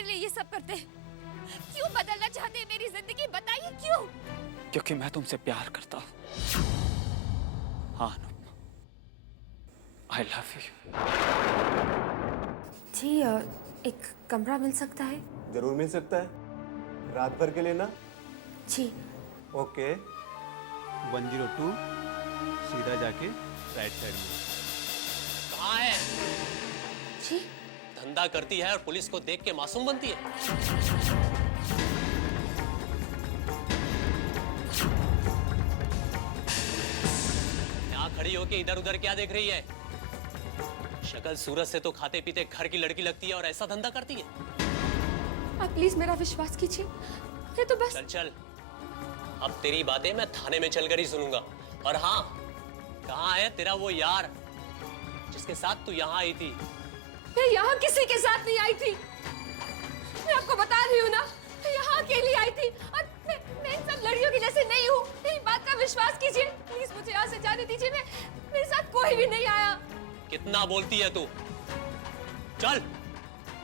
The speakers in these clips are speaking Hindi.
मेरे लिए ये सब करते हैं? क्यों बदलना चाहते हैं मेरी जिंदगी? बताइए क्यों? क्योंकि मैं तुमसे प्यार करता हूँ। हाँ अनुपमा, आई लव यू। जी एक कमरा मिल सकता है? जरूर मिल सकता है, रात भर के लिए ना? जी। ओके। 102 सीधा जाके राइट साइड में। कहाँ है? जी धंधा करती है और पुलिस को देख के मासूम बनती है। यहाँ खड़ी होके इधर उधर क्या देख रही है? शक्ल सूरत से तो खाते पीते घर की लड़की लगती है और ऐसा धंधा करती है। आप प्लीज मेरा विश्वास कीजिए, ये तो बस। चल चल, अब तेरी बातें मैं थाने में चलकर ही सुनूंगा। और हाँ, कहाँ है तेरा वो यार जिसके साथ तू यहाँ आई थी? मैं यहाँ किसी के साथ नहीं आई थी। मैं आपको बता रही हूँ ना, मैं यहाँ अकेली आई थी और मैं इन सब लड़कियों की जैसे नहीं हूँ। मेरी बात का विश्वास कीजिए प्लीज, मुझे यहाँ से जाने दीजिए। मेरे साथ कोई भी नहीं आया। कितना बोलती है तू? चल,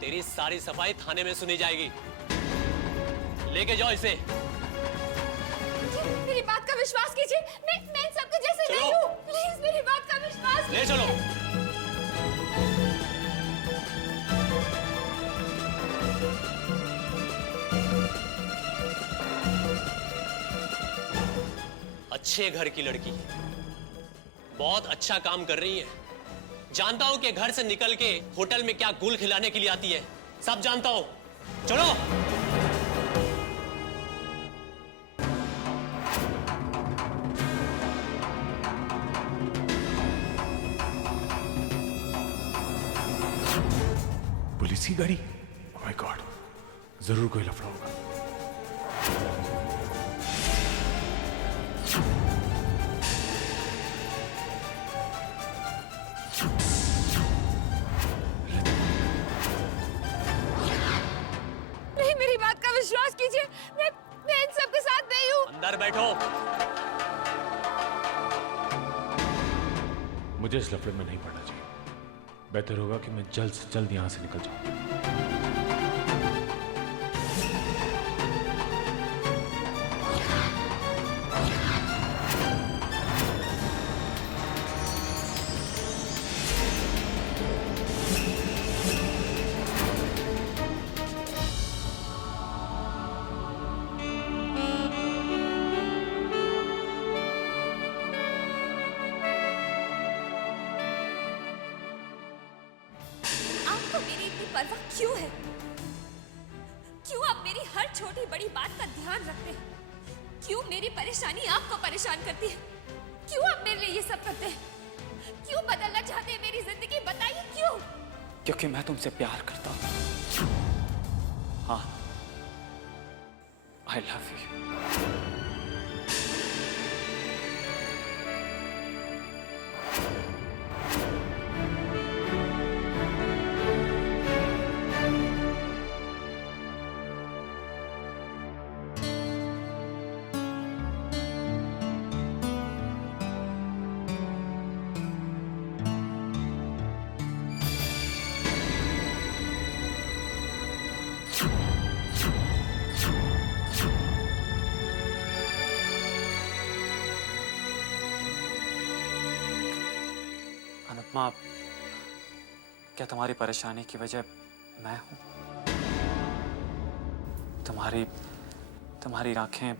तेरी सारी सफाई थाने में सुनी जाएगी। लेके जाओ इसे। मेरी बात का विश्वास कीजिए, मैं इन सबके जैसे नहीं हूँ। प्लीज मेरी बात का विश्वास ले कीजिए। चलो। अच्छे घर की लड़की, बहुत अच्छा काम कर रही है। जानता हूं कि घर से निकल के होटल में क्या गुल खिलाने के लिए आती है, सब जानता हूं। चलो। पुलिस की गाड़ी? ओह माय गॉड, जरूर कोई लफड़ा होगा। नहीं, मेरी बात का विश्वास कीजिए, मैं इन सबके साथ नहीं हूँ। अंदर बैठो। मुझे इस लफड़े में नहीं पड़ना चाहिए। बेहतर होगा कि मैं जल्द से जल्द यहां से निकल जाऊं। आपको मेरी इतनी परवाह क्यों है? क्यों आप मेरी हर छोटी बड़ी बात का ध्यान रखते हैं? क्यों मेरी परेशानी आपको परेशान करती है? क्यों आप मेरे लिए ये सब करते हैं? क्यों बदलना चाहते हैं मेरी जिंदगी? बताइए क्यों? क्योंकि मैं तुमसे प्यार करता हूँ। हाँ, आई लव यू। अनुपमा, क्या तुम्हारी परेशानी की वजह मैं हूं? तुम्हारी आंखें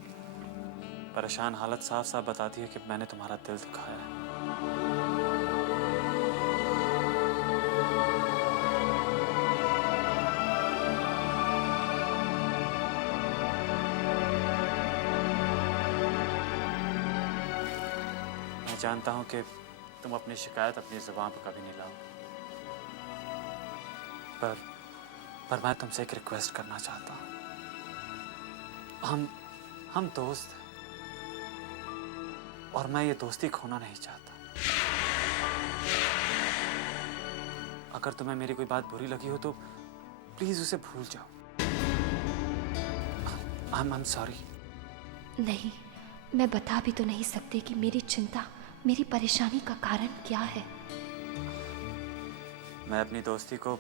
परेशान हालत साफ साफ बताती है कि मैंने तुम्हारा दिल दुखाया है। मैं जानता हूं कि तुम अपनी शिकायत अपनी जुबान पर कभी नहीं लाओगे, पर मैं तुमसे एक रिक्वेस्ट करना चाहता हूं। हम दोस्त हैं और मैं ये दोस्ती खोना नहीं चाहता। अगर तुम्हें मेरी कोई बात बुरी लगी हो तो प्लीज उसे भूल जाओ। I'm sorry। नहीं, मैं बता भी तो नहीं सकती कि मेरी चिंता, मेरी परेशानी का कारण क्या है। मैं अपनी दोस्ती को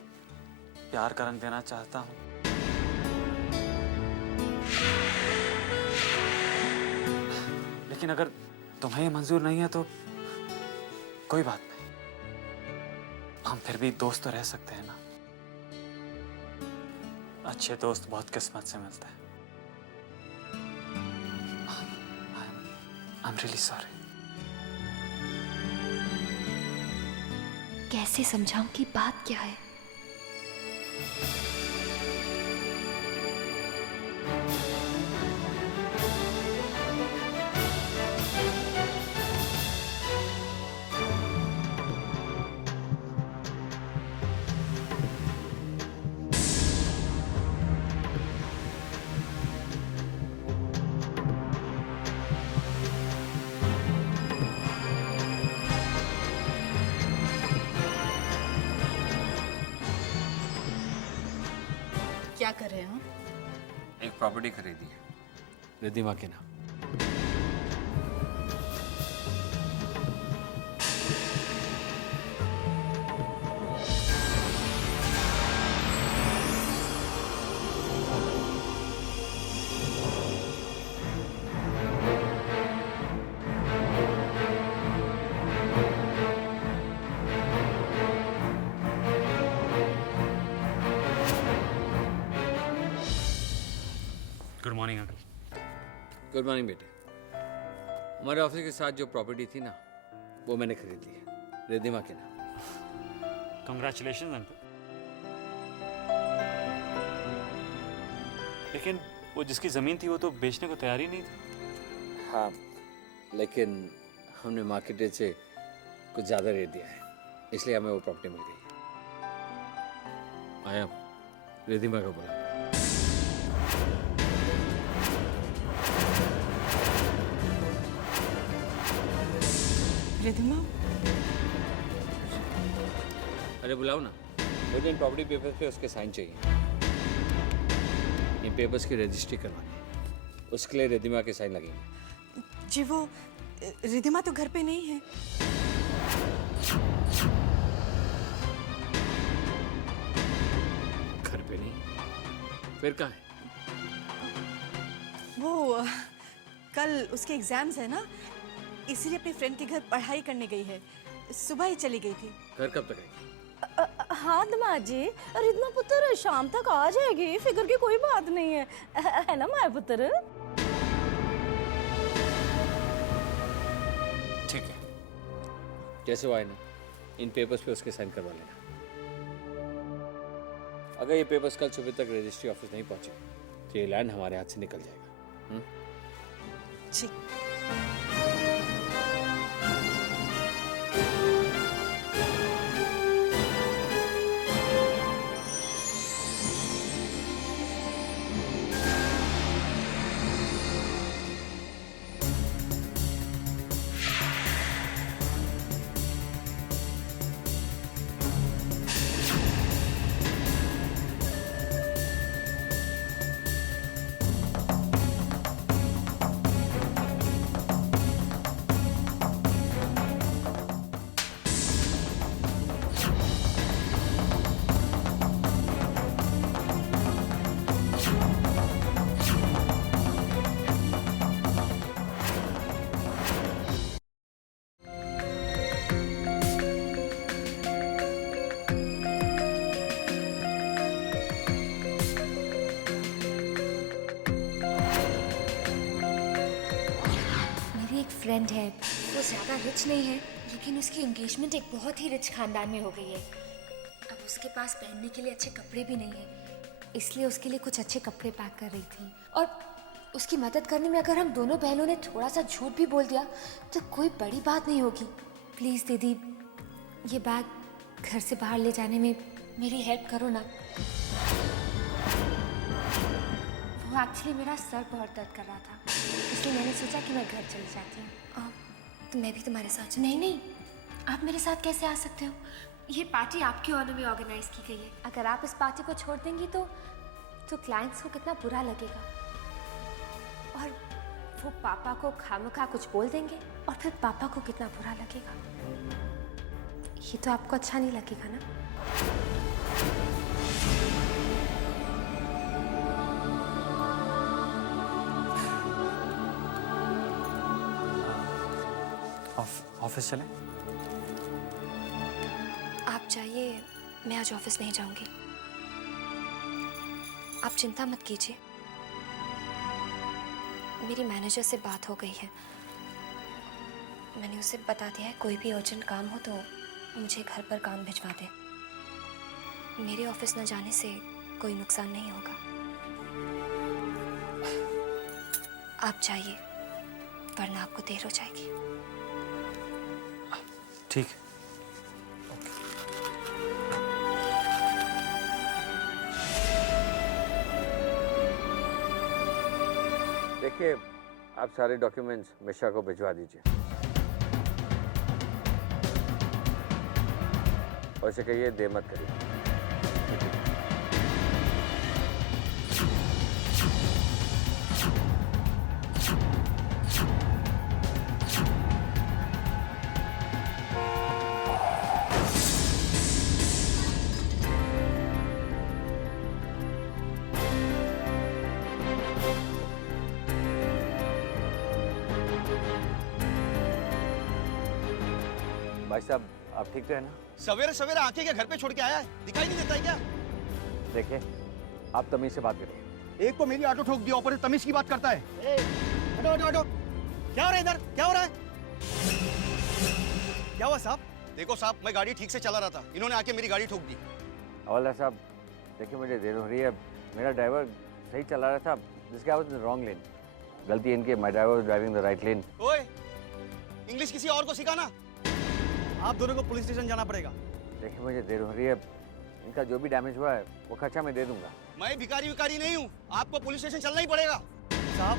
प्यार का रंग देना चाहता हूँ, लेकिन अगर तुम्हें ये मंजूर नहीं है तो कोई बात नहीं, हम फिर भी दोस्त तो रह सकते हैं ना। अच्छे दोस्त बहुत किस्मत से मिलते हैं। I'm really sorry. कैसे समझाऊं कि बात क्या है? क्या कर रहे हैं? एक प्रॉपर्टी खरीदी है रिद्धिमा के नाम। Good morning uncle. Good morning बेटे। हमारे ऑफिस के साथ जो प्रॉपर्टी थी ना, वो मैंने खरीद ली है रिद्धिमा के नाम। Congratulation uncle. लेकिन वो जिसकी जमीन थी वो तो बेचने को तैयार ही नहीं था। हाँ, लेकिन हमने मार्केट रेट से कुछ ज़्यादा रेट दिया है, इसलिए हमें वो प्रॉपर्टी मिल गई है। आया रिद्धिमा का बोला। रिद्धिमा, अरे बुलाओ ना। मुझे इन प्रॉपर्टी पेपर्स पे उसके साइन चाहिए। इन पेपर्स की रजिस्ट्री करवानी है, उसके लिए रिद्धिमा के साइन लगेंगे। जी वो रिद्धिमा तो घर पे नहीं है। घर पे नहीं? फिर कहाँ है? वो कल उसके एग्जाम्स है ना, इसीलिए अपने फ्रेंड के घर पढ़ाई करने गई है। सुबह ही चली गई थी। घर कब तक आएगी? हाँ दमाद जी, रिद्धिमा पुत्र शाम तक आ जाएगी, फिक्र की कोई बात नहीं है ना माया पुत्र? ठीक है, जैसे वो आए ना, इन पेपर्स पे उसके साइन करवा लेना। अगर ये पेपर्स कल सुबह तक रजिस्ट्री ऑफिस नहीं पहुंचे तो ये लैंड हमारे हाथ से निकल जाएगा। ठीक। फ्रेंड है, वो ज़्यादा रिच नहीं है, लेकिन उसकी एंगेजमेंट एक बहुत ही रिच खानदान में हो गई है। अब उसके पास पहनने के लिए अच्छे कपड़े भी नहीं है, इसलिए उसके लिए कुछ अच्छे कपड़े पैक कर रही थी। और उसकी मदद करने में अगर हम दोनों बहनों ने थोड़ा सा झूठ भी बोल दिया तो कोई बड़ी बात नहीं होगी। प्लीज़ दीदी, ये बैग घर से बाहर ले जाने में मेरी हेल्प करो ना। वो एक्चुअली मेरा सर बहुत दर्द कर रहा था, इसलिए मैंने सोचा कि मैं घर चली जाती हूँ। तो मैं भी तुम्हारे साथ? नहीं नहीं, आप मेरे साथ कैसे आ सकते हो? ये पार्टी आपके ऑनर में ऑर्गेनाइज की गई है। अगर आप इस पार्टी को छोड़ देंगी तो क्लाइंट्स को कितना बुरा लगेगा, और वो पापा को खामखा कुछ बोल देंगे और फिर पापा को कितना बुरा लगेगा। ये तो आपको अच्छा नहीं लगेगा ना? ऑफिस चलें? आप जाइए, मैं आज ऑफिस नहीं जाऊंगी। आप चिंता मत कीजिए, मेरी मैनेजर से बात हो गई है। मैंने उसे बता दिया है कोई भी अर्जेंट काम हो तो मुझे घर पर काम भिजवा दे। मेरे ऑफिस न जाने से कोई नुकसान नहीं होगा। आप जाइए, वरना आपको देर हो जाएगी। ठीक है। देखिए, आप सारे डॉक्यूमेंट्स मिश्रा को भिजवा दीजिए और उसे कहिए देर मत करिए। भाई साहब, आप ठीक तो है ना? सवेरे सवेरे आके क्या घर पे छोड़ के आया है? दिखाई नहीं देता है क्या? देखिए, आप तमीज से बात करिए। एक तो मेरी ऑटो ठोक दिया, ऊपर से तमीज की बात करता है। हटो हटो हटो। क्या हो रहा है इधर? क्या हो रहा है? क्या हुआ साहब? देखो साहब, मैं गाड़ी ठीक से चला रहा था, इन्होंने आके मेरी गाड़ी ठोक दी। हवलदार साहब, देखिए मुझे देर हो रही है। मेरा ड्राइवर सही चला रहा था, जिसके I was in wrong lane. गलती इनकी, my driver was driving the right lane. ओए, इंग्लिश किसी और को सिखाना। आप दोनों को पुलिस स्टेशन जाना पड़ेगा। देखिए मुझे देर हो रही है, इनका जो भी डैमेज हुआ है वो खर्चा मैं दे दूंगा। मैं भिखारी विकारी नहीं हूँ, आपको पुलिस स्टेशन चलना ही पड़ेगा। साहब,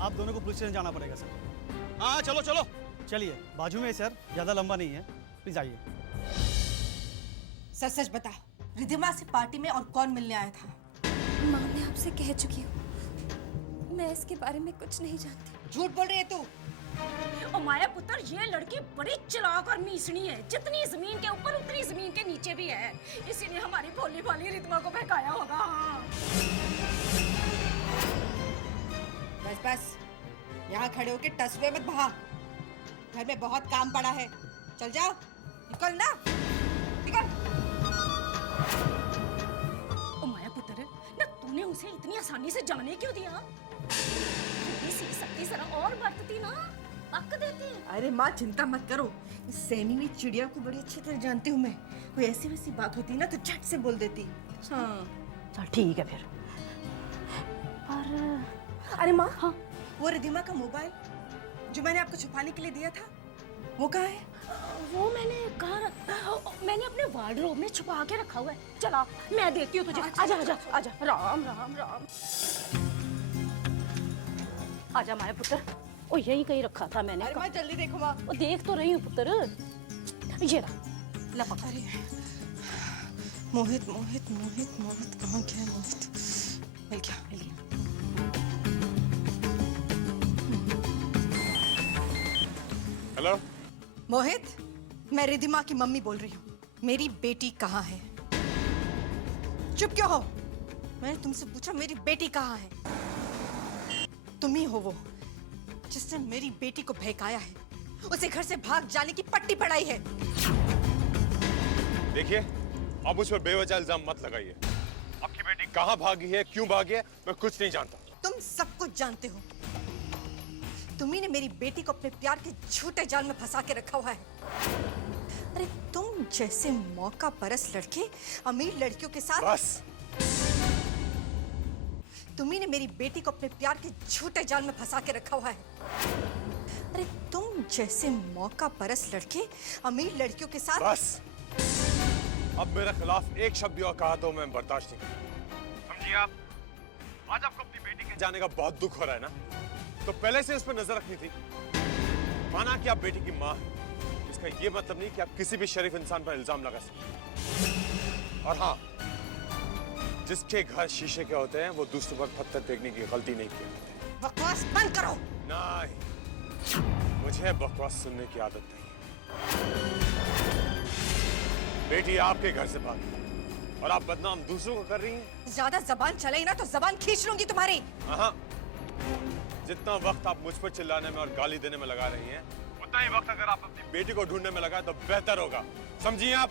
आप दोनों को पुलिस स्टेशन जाना पड़ेगा सर। हाँ चलो चलो। चलिए, बाजू में है सर, ज्यादा लंबा नहीं है, प्लीज आइए। सच सच बताओ, रिधिमा से पार्टी में और कौन मिलने आया था? माँ, मैं आपसे कह चुकी हूँ, मैं इसके बारे में कुछ नहीं जानती। झूठ बोल रही है तू। और माया पुत्र, ये लड़की बड़ी चालाक और मीसनी है। जितनी जमीन के ऊपर उतनी जमीन के नीचे भी है। इसीलिए हमारी भोली भाली रिधिमा को बहकाया होगा। बस बस, यहाँ खड़े होके टसवे मत बहा। घर में बहुत काम पड़ा है, चल जाओ, निकल ना, निकल। ओ माया पुत्र, ना तूने उसे इतनी आसानी से जाने क्यों दिया? सीख सकती जरा और बरतती ना, पक देती है। अरे माँ, चिंता मत करो, इस सैनी हुई चिड़िया को बड़ी अच्छी तरह जानती हूँ मैं। कोई ऐसी वैसी बात होती ना तो झट से बोल देती। हाँ चल ठीक है फिर। पर अरे माँ, हाँ, वो रिधिमा का मोबाइल जो मैंने आपको छुपाने के लिए दिया था, वो कहाँ है? वो मैंने अपने वार्डरोब में छुपा के रखा हुआ है। चला, मैं देती हूँ तुझे। आजा आजा आजा। राम राम राम। आजा माया पुत्र, ओ यही कहीं रखा था मैंने। अरे माँ जल्दी देखो माँ। ओ देख तो रही हूँ पुत्र, ये रहा, लपक। अरे मोहित मोहित मोहित मोहित कहाँ गया मोहित? मिल गया मिल गया। हेलो मोहित, मैं रिधिमा की मम्मी बोल रही हूँ। मेरी बेटी कहाँ है? चुप क्यों हो? मैंने तुमसे पूछा मेरी बेटी कहाँ है? तुम ही हो वो जिसने मेरी बेटी को बहकाया है, उसे घर से भाग जाने की पट्टी पड़ाई है। देखिए, अब उस पर बेवजह इल्जाम मत लगाइए। आपकी बेटी कहाँ भागी है, क्यों भागी है, मैं कुछ नहीं जानता। तुम सब कुछ जानते हो। तुम्ही ने मेरी बेटी को अपने प्यार के झूठे जाल में फंसा के रखा हुआ है। अरे तुम जैसे मौका परस लड़के अमीर लड़कियों के साथ। बस। तुम्ही ने मेरी बेटी को अपने प्यार के झूठे जाल में फंसा के रखा हुआ है। अरे तुम जैसे मौका परस लड़के अमीर लड़कियों के साथ। बस। अब मेरे खिलाफ एक शब्द और कहा तो मैं बर्दाश्त नहीं करूंगा। समझिए आप? आज आपको अपनी बेटी के जाने का बहुत दुख हो रहा है ना, तो पहले से उस पर नजर रखनी थी। माना कि आप बेटी की माँ हैं, इसका ये मतलब नहीं कि आप किसी भी शरीफ इंसान पर इल्जाम लगा सकते। और हाँ, जिसके घर शीशे के होते हैं वो दूसरों पर पत्थर फेंकने की गलती नहीं की। बकवास बंद करो। नहीं, मुझे बकवास सुनने की आदत नहीं। बेटी आपके घर से भागी और आप बदनाम दूसरों को कर रही हैं। ज्यादा जबान चलाई ना तो जबान खींच लूंगी तुम्हारी। हाँ, जितना वक्त आप मुझ पर चिल्लाने में और गाली देने में लगा रही हैं, उतना ही वक्त अगर आप अपनी बेटी को ढूंढने में लगाए तो बेहतर होगा, समझिए आप?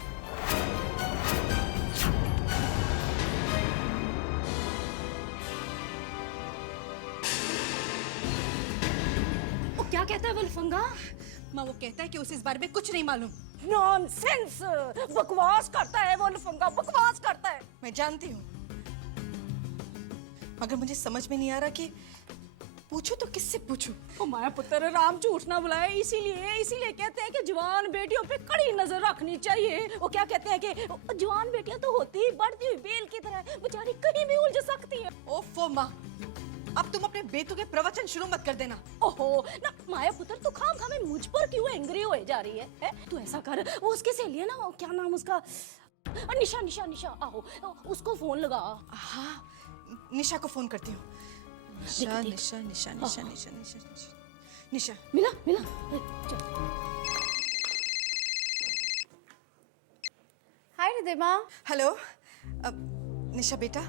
वो क्या कहता है वुल्फंगा? माँ वो कहता है कि उसे इस बारे में कुछ नहीं मालूम। नॉनसेंस! बकवास करता है वुल्फंगा, बकवास करता है। मैं जानती हूँ, मगर मुझे समझ में नहीं आ रहा कि पूछूं तो किससे पूछूं? ओ माया पुत्र, राम झूठ ना बुलाए, इसीलिए कहते हैं कि जवान बेटियों पे कड़ी नजर रखनी चाहिए। वो क्या कहते हैं कि जवान बेटियां तो होती ही बढ़ती हुई बेल की तरह, बेचारी कहीं भी उलझ सकती है। ओफो माँ, अब तुम अपने बेतुके प्रवचन शुरू मत कर देना। ओहो ना माया पुत्र, तू खाम में मुझ पर क्यों एंग्री हो जा रही है? तू ऐसा कर, वो उसके सहेली है ना, वो क्या नाम उसका, निशा निशा निशा, आओ उसको फोन लगा। हाँ, निशा को फोन करती हूँ। निशा निशा निशा निशा निशा निशा निशा मिला मिला। हाय रिधिमा। हेलो निशा बेटा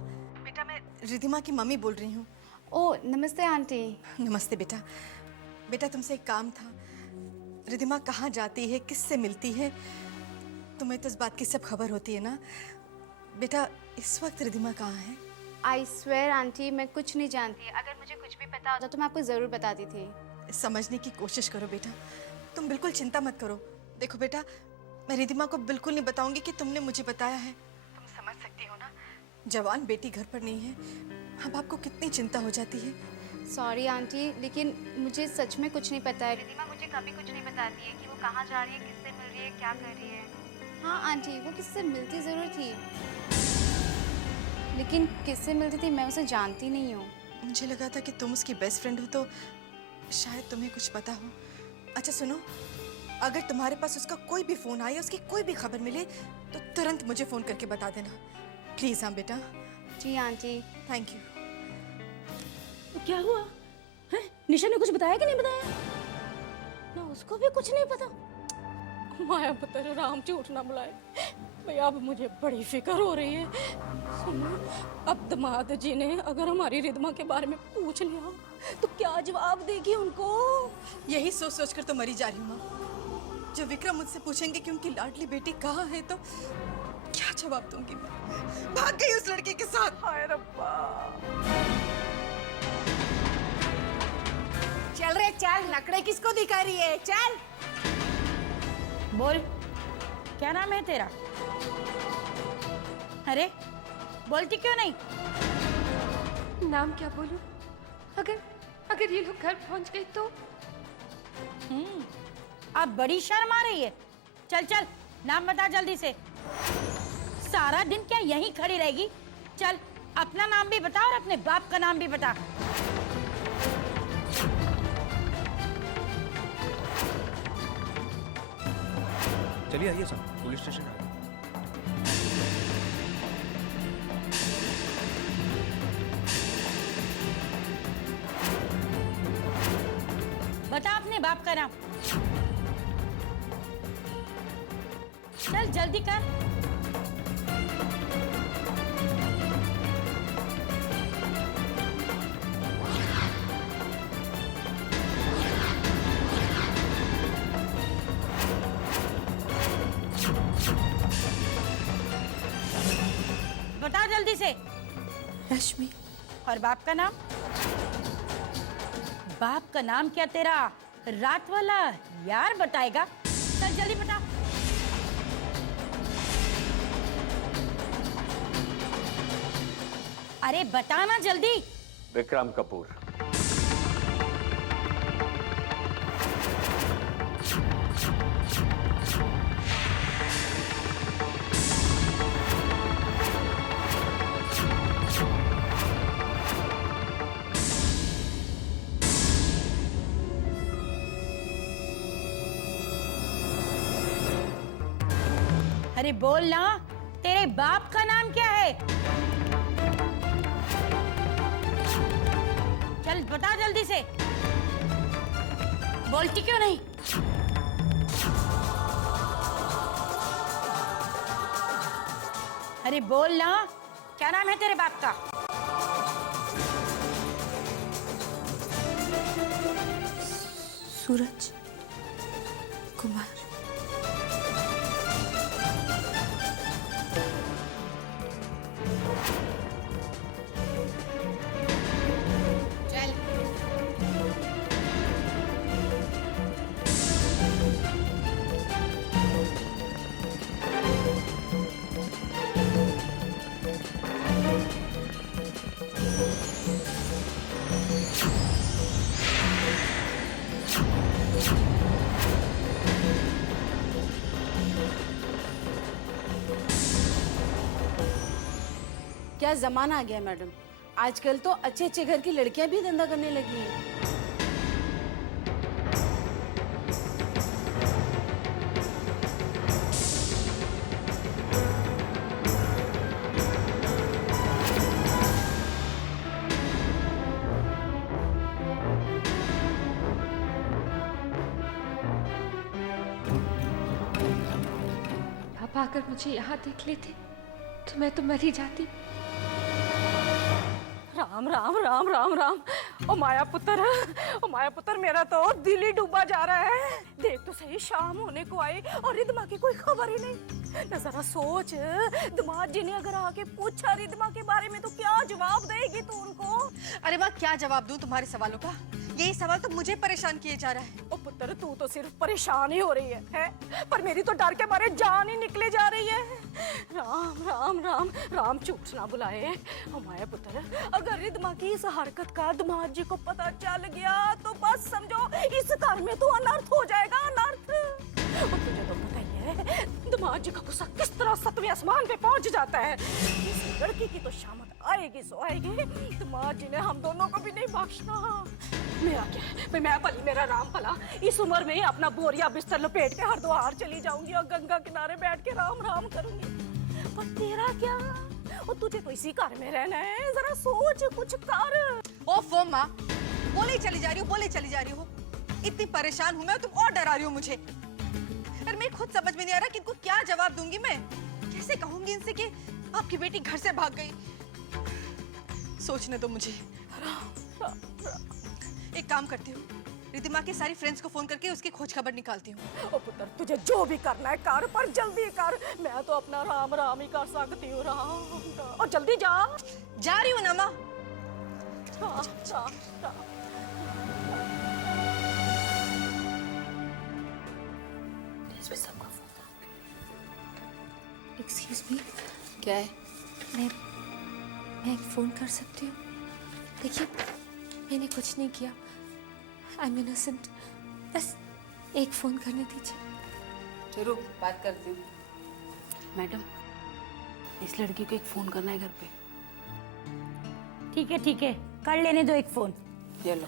मैं रिधिमा की मम्मी बोल रही हूँ। ओ नमस्ते आंटी। नमस्ते बेटा। बेटा तुमसे एक काम था। रिधिमा कहाँ जाती है, किससे मिलती है? तुम्हें तो इस बात की सब खबर होती है ना बेटा। इस वक्त रिधिमा कहाँ है? आई स्वेयर आंटी, मैं कुछ नहीं जानती। अगर मुझे कुछ भी पता होता तो मैं आपको ज़रूर बताती थी। समझने की कोशिश करो बेटा, तुम बिल्कुल चिंता मत करो। देखो बेटा, मैं रिधिमा को बिल्कुल नहीं बताऊंगी कि तुमने मुझे बताया है। तुम समझ सकती हो ना, जवान बेटी घर पर नहीं है, अब आपको कितनी चिंता हो जाती है। सॉरी आंटी, लेकिन मुझे सच में कुछ नहीं पता है। रिधिमा मुझे कभी कुछ नहीं बताती है कि वो कहाँ जा रही है, किससे मिल रही है, क्या कर रही है। हाँ आंटी, वो किससे मिलती ज़रूर थी, लेकिन किससे मिलती थी मैं उसे जानती नहीं हूँ। मुझे लगा था कि तुम उसकी बेस्ट फ्रेंड हो तो शायद तुम्हें कुछ पता हो। अच्छा सुनो, अगर तुम्हारे पास उसका कोई भी फोन आए, उसकी कोई भी खबर मिले तो तुरंत मुझे फोन करके बता देना प्लीज। हाँ बेटा। जी आंटी। Thank you. तो क्या हुआ है? निशा ने कुछ बताया कि नहीं बताया? ना उसको भी कुछ नहीं पता। माया पुत्र, राम झूठ ना बुलाए भैया, अब मुझे बड़ी फिक्र हो रही है। सुनो, अब दामाद जी ने अगर हमारी रिधिमा के बारे में पूछ लिया तो क्या जवाब देगी उनको? यही सोच सोच कर तो मरी जा रही हूँ माँ। जब विक्रम मुझसे पूछेंगे कि उनकी लाडली बेटी कहाँ है तो क्या जवाब दूंगी मैं? भाग गई उस लड़के के साथ। हाय रब्बा। चल रे चल, नखरे किसको दिखा रही है? चल बोल, क्या नाम है तेरा? अरे बोलती क्यों नहीं? नाम क्या बोलूं? अगर ये लोग घर पहुंच गए तो? अब बड़ी शर्म आ रही है। चल चल, नाम बता जल्दी से। सारा दिन क्या यहीं खड़ी रहेगी? चल अपना नाम भी बता और अपने बाप का नाम भी बता। चलिए आइए सर, पुलिस स्टेशन आ गए। बता अपने बाप का नाम। चल जल्दी कर। बता जल्दी से। रश्मि। और बाप का नाम? बाप का नाम क्या तेरा रात वाला यार बताएगा? चल जल्दी बता। अरे बताना जल्दी। विक्रम कपूर। अरे बोल ना, तेरे बाप का नाम क्या है? चल बता जल्दी से। बोलती क्यों नहीं? अरे बोल ना, क्या नाम है तेरे बाप का? सूरज। कुमार। चल। क्या जमाना आ गया मैडम, आजकल तो अच्छे अच्छे घर की लड़कियां भी धंधा करने लगी हैं। पापा अगर मुझे यहाँ देख लेते तो मैं तो मर ही जाती। राम राम राम राम राम। ओ माया पुत्र मेरा तो दिल ही डूबा जा रहा है। देख तो सही, शाम होने को आई और रिदमा की कोई खबर ही नहीं। न जरा सोच, दामाद जी ने अगर आके पूछा रिदमा के बारे में तो क्या जवाब देगी तू उनको? अरे माँ, क्या जवाब दूं तुम्हारे सवालों का? यही सवाल तो मुझे परेशान किए जा रहा है। ओ पुत्र, तू तो सिर्फ परेशान ही हो रही है? पर मेरी तो डर के मारे जान ही निकले जा रही है। राम राम राम राम, झूठ ना बुलाए। ओ माया पुत्र, अगर रिदमा की इस हरकत का दामाद जी को पता चल गया तो बस समझो इस घर में तो अनर्थ हो जाएगा, अनर्थ। और तुझे तो पता ही है दामाद जी का गुस्सा किस तरह 7वें आसमान पे पहुंच जाता है। इस लड़की की तो शामत आएगी सो आएगी। दामाद जी ने हम दोनों को भी नहीं बख्शना। मेरा क्या है भाई, मैं भली मेरा राम भला इस उम्र में अपना बोरिया बिस्तर लपेट के हरिद्वार चली जाऊंगी और गंगा किनारे बैठ के राम राम करूंगी। पर तेरा क्या? और तुझे तो इसी घर में रहना है, जरा सोच कुछ कर। ओफो माँ, बोले चली जा रही हो। इतनी परेशान हूँ मैं, तुम और डरा रही हो मुझे। अरे मैं खुद समझ में नहीं आ रहा कि इनको क्या जवाब दूंगी मैं। कैसे कहूंगी इनसे कि आपकी बेटी घर से भाग गई? सोचने दो मुझे। एक काम करती हूँ, रिद्धिमा के सारी फ्रेंड्स को फोन करके उसकी खोज खबर निकालती हूँ। ओ पुत्र, तुझे जो भी करना है कर, पर जल्दी कर। मैं तो अपना राम राम ही कर सकती हूँ। राम, और जल्दी जा रही हूँ ना माँ। सबका फोन। एक्सक्यूज मी, क्या है? मैं एक फोन कर सकती हूँ? देखिए, मैंने कुछ नहीं किया। I am innocent. बस एक फोन करने दीजिए। चलो बात करती हूँ। मैडम, इस लड़की को एक फोन करना है घर पे। ठीक है, कर लेने दो एक फोन। ये लो।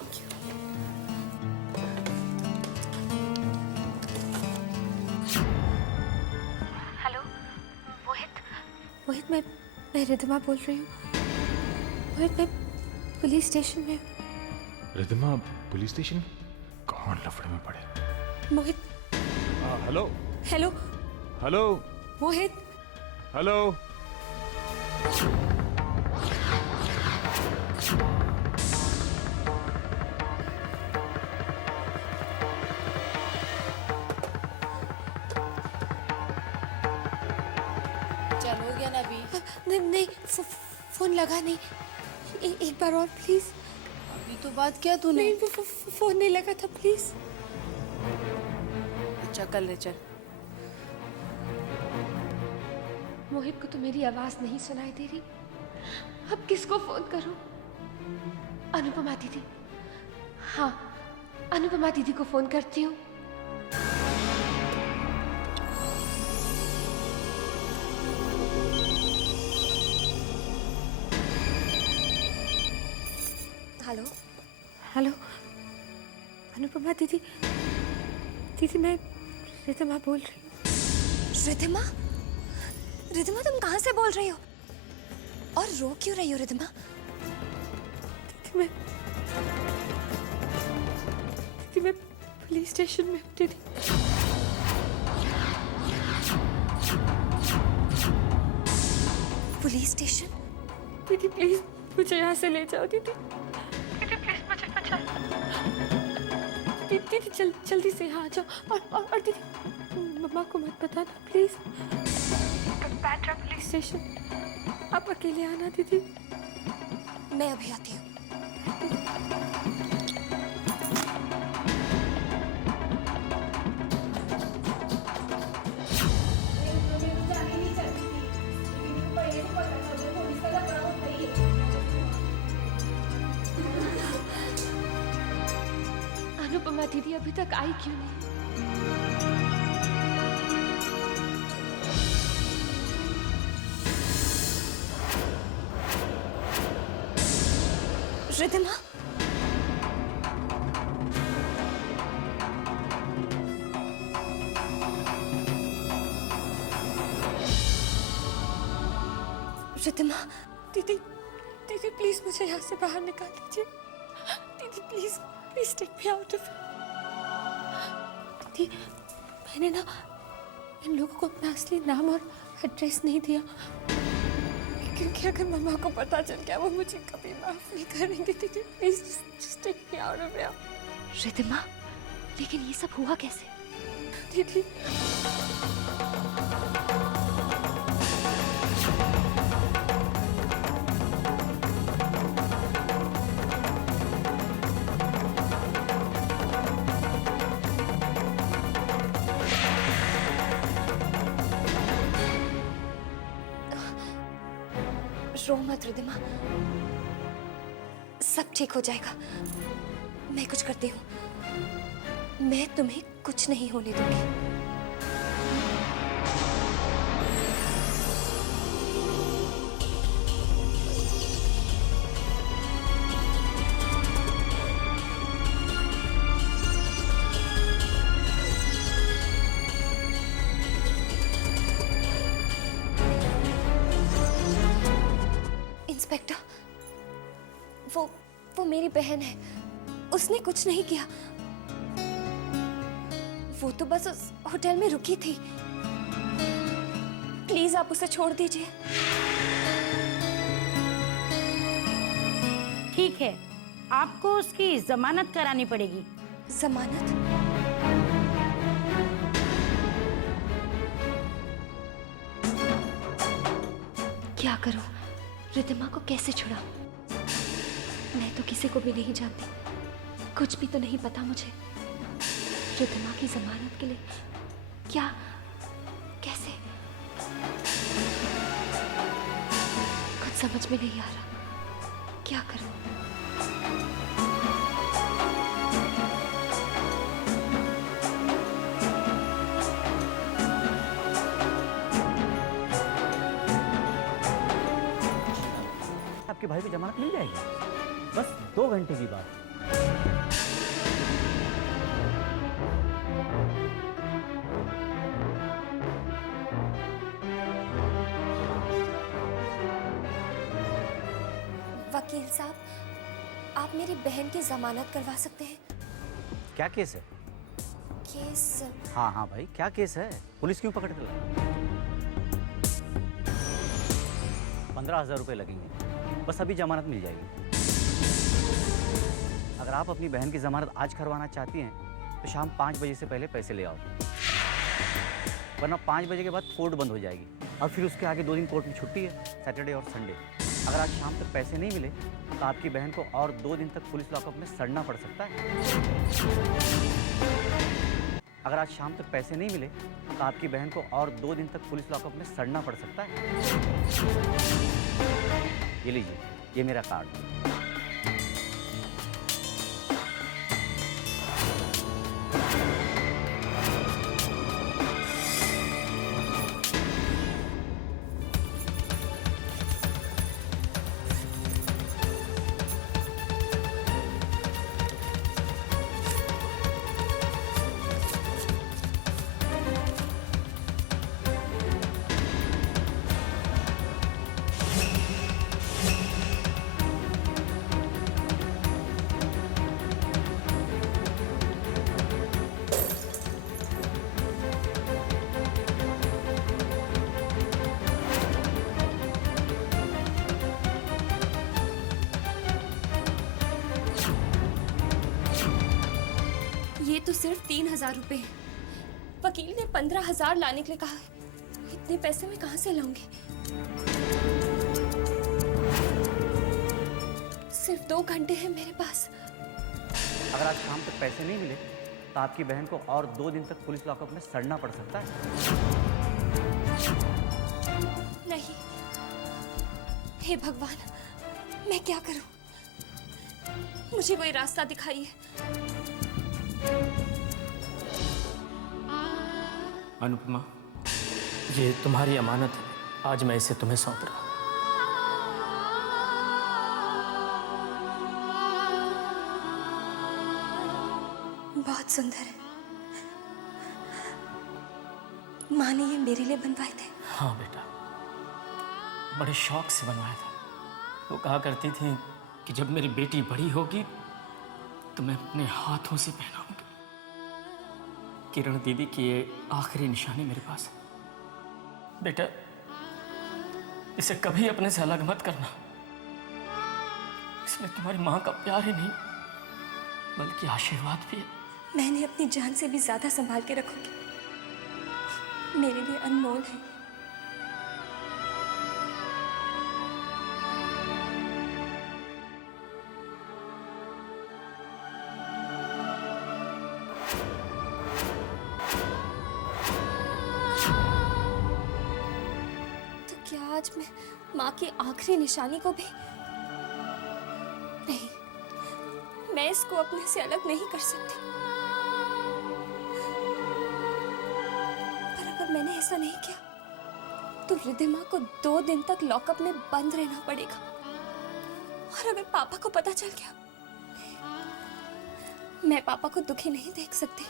हेलो मोहित, मैं रिद्धिमा बोल रही हूँ। मोहित, मैं पुलिस स्टेशन में हूँ। Riddhima police station? कौन लफड़े में पड़े? मोहित। हेलो मोहित। हेलो। चल हो गया ना अभी? नहीं, फोन लगा नहीं। एक बार और प्लीज। अभी तो बात किया तूने। नहीं, फोन नहीं लगा था, प्लीज। अच्छा कर ले, चल। मोहित को तो मेरी आवाज नहीं सुनाई दे रही। अब किसको फोन करूं? अनुपमा दीदी। हाँ, अनुपमा दीदी को फोन करती हूँ। हेलो अनुपमा दीदी। मैं रिद्धिमा बोल रही हूँ। रिद्धिमा? रिद्धिमा, तुम कहाँ से बोल रही हो? और रो क्यों रही हो रिद्धिमा? दीदी मैं पुलिस स्टेशन में हूँ दीदी। Police station? दीदी प्लीज मुझे यहाँ से ले जाओ दीदी। दीदी प्लीज मुझे बचाओ। दीदी दीदी जल्दी से यहाँ आ जाओ और दीदी मम्मा को मत बताना प्लीज। बांद्रा पुलिस स्टेशन आप अकेले आना दीदी। मैं अभी आती हूँ। अनुपमा दीदी अभी तक आई क्यों नहीं? रिधिमा, रिधिमा, दीदी दीदी प्लीज मुझे यहाँ से बाहर निकाल दीजिए। दीदी please please take me out of. दीदी मैंने ना इन लोगों को अपना असली नाम और एड्रेस नहीं दिया क्योंकि अगर मम्मा को पता चल गया वो मुझे कभी माफ नहीं करेंगे। दीदी please just take me out of here. Ridhima, लेकिन ये सब हुआ कैसे? दीदी रो मत रिधिमा, सब ठीक हो जाएगा। मैं कुछ करती हूँ। मैं तुम्हें कुछ नहीं होने दूंगी। इंस्पेक्टर, वो मेरी बहन है। उसने कुछ नहीं किया। वो तो बस उस होटल में रुकी थी। प्लीज आप उसे छोड़ दीजिए। ठीक है, आपको उसकी जमानत करानी पड़ेगी। जमानत? क्या करूं? रिधिमा को कैसे छुड़ाऊं? मैं तो किसी को भी नहीं जानती। कुछ भी तो नहीं पता मुझे। रिधिमा की जमानत के लिए क्या, कैसे? कुछ समझ में नहीं आ रहा। क्या करूं? आपके भाई को जमानत मिल जाएगी। बस 2 घंटे की बात। वकील साहब, आप मेरी बहन की जमानत करवा सकते हैं? क्या केस है? केस? हाँ हाँ भाई, क्या केस है? पुलिस क्यों पकड़ के लाई? 15,000 रुपये लगेंगे। बस अभी जमानत मिल जाएगी। अगर आप अपनी बहन की जमानत आज करवाना चाहती हैं तो शाम 5 बजे से पहले पैसे ले आओ, वरना 5 बजे के बाद कोर्ट बंद हो जाएगी और फिर उसके आगे 2 दिन कोर्ट में छुट्टी है, सैटरडे और संडे। अगर आज शाम तक पैसे नहीं मिले तो आपकी बहन को और 2 दिन तक पुलिस लॉकअप में सड़ना पड़ सकता है। अगर आज शाम तक पैसे नहीं मिले तो आपकी बहन को और 2 दिन तक पुलिस लॉकअप में सड़ना पड़ सकता है। ये लीजिए, ये मेरा कार्ड। तो सिर्फ 3,000 रुपए हैं। वकील ने 15,000 लाने के लिए कहा है। इतने पैसे मैं कहाँ से लाऊंगी? सिर्फ 2 घंटे हैं मेरे पास। अगर आज शाम तक पैसे नहीं मिले तो आपकी बहन को और 2 दिन तक पुलिस लॉकअप में सड़ना पड़ सकता है। नहीं, हे भगवान, मैं क्या करूं? मुझे कोई रास्ता दिखाइए। अनुपमा, ये तुम्हारी अमानत है, आज मैं इसे तुम्हें सौंप रहा हूं। बहुत सुंदर है। माँ ने ये मेरे लिए बनवाए थे? हाँ बेटा, बड़े शौक से बनवाया था। वो कहा करती थी कि जब मेरी बेटी बड़ी होगी तो मैं अपने हाथों से पहनाऊंगी। किरण दीदी की ये आखिरी निशानी मेरे पास है। बेटा, इसे कभी अपने से अलग मत करना। इसमें तुम्हारी माँ का प्यार ही नहीं बल्कि आशीर्वाद भी है। मैंने अपनी जान से भी ज्यादा संभाल के रखूंगी। मेरे लिए अनमोल है। तो क्या आज मैं माँ की आखिरी निशानी को भी नहीं, मैं इसको अपने से अलग नहीं कर सकती। पर अगर मैंने ऐसा नहीं किया तो रिद्धिमा को 2 दिन तक लॉकअप में बंद रहना पड़ेगा। और अगर पापा को पता चल गया, मैं पापा को दुखी नहीं देख सकती।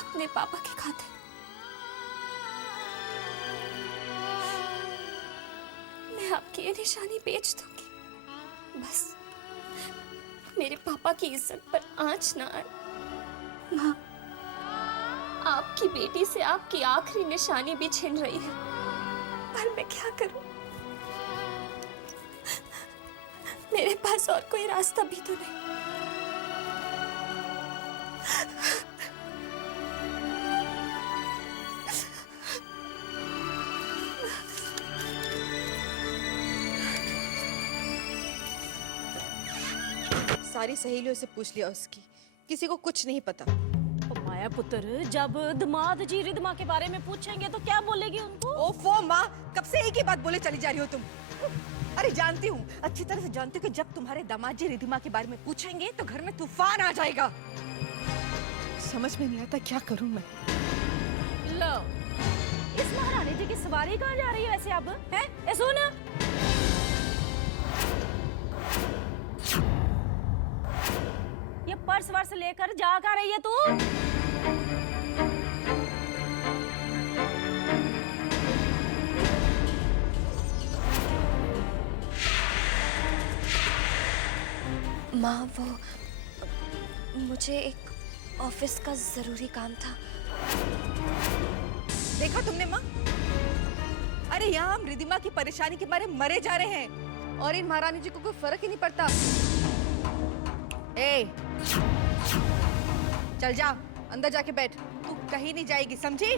अपने पापा की खातिर मैं आपकी ये निशानी बेच दूंगी। बस मेरे पापा की इज्जत पर आंच ना आए। माँ, आपकी बेटी से आपकी आखिरी निशानी भी छिन रही है, पर मैं क्या करूं? मेरे पास और कोई रास्ता भी तो नहीं। सारी सहेलियों से पूछ लिया उसकी, किसी को कुछ नहीं पता। माया पुत्र, जब दामाद जी रिद्धिमा के बारे में पूछेंगे तो क्या बोलेगी उनको? ओफो माँ, कब से एक ही बात बोले चली जा रही हो तुम। अरे जानती हूँ, अच्छी तरह से जानती हूँ कि जब तुम्हारे दामाद जी रिद्धिमा के बारे में पूछेंगे तो घर में तूफान आ जाएगा। समझ में नहीं आता क्या करूँ मैं। लो, इस महारानी जी की सवारी कहाँ जा रही है वैसे अब? हैं? ए सुन, ये पर्स वर्स लेकर जा कहाँ रही है तू? माँ, वो मुझे एक ऑफिस का जरूरी काम था। देखा तुमने माँ? अरे यहाँ हम रिद्धिमा की परेशानी के बारे में मरे जा रहे हैं और इन महारानी जी को कोई फर्क ही नहीं पड़ता। ए, चल जा, अंदर जाके बैठ। तू कहीं नहीं जाएगी, समझी?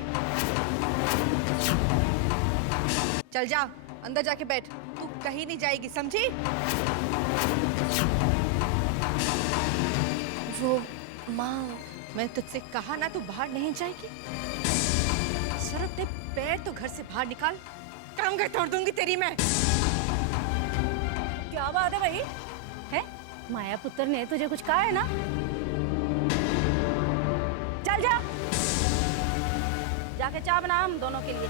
चल जा, अंदर जाके बैठ। तू कहीं नहीं जाएगी, समझी? वो माँ, मैं तुझसे कहा ना तू बाहर नहीं जाएगी। सर अपने पैर तो घर से बाहर निकाल, काम कर तोड़ दूंगी तेरी मैं। क्या बात है भाई? है? माया पुत्र ने तुझे कुछ कहा है ना? चल जा, जाके चाय बना हम दोनों के लिए।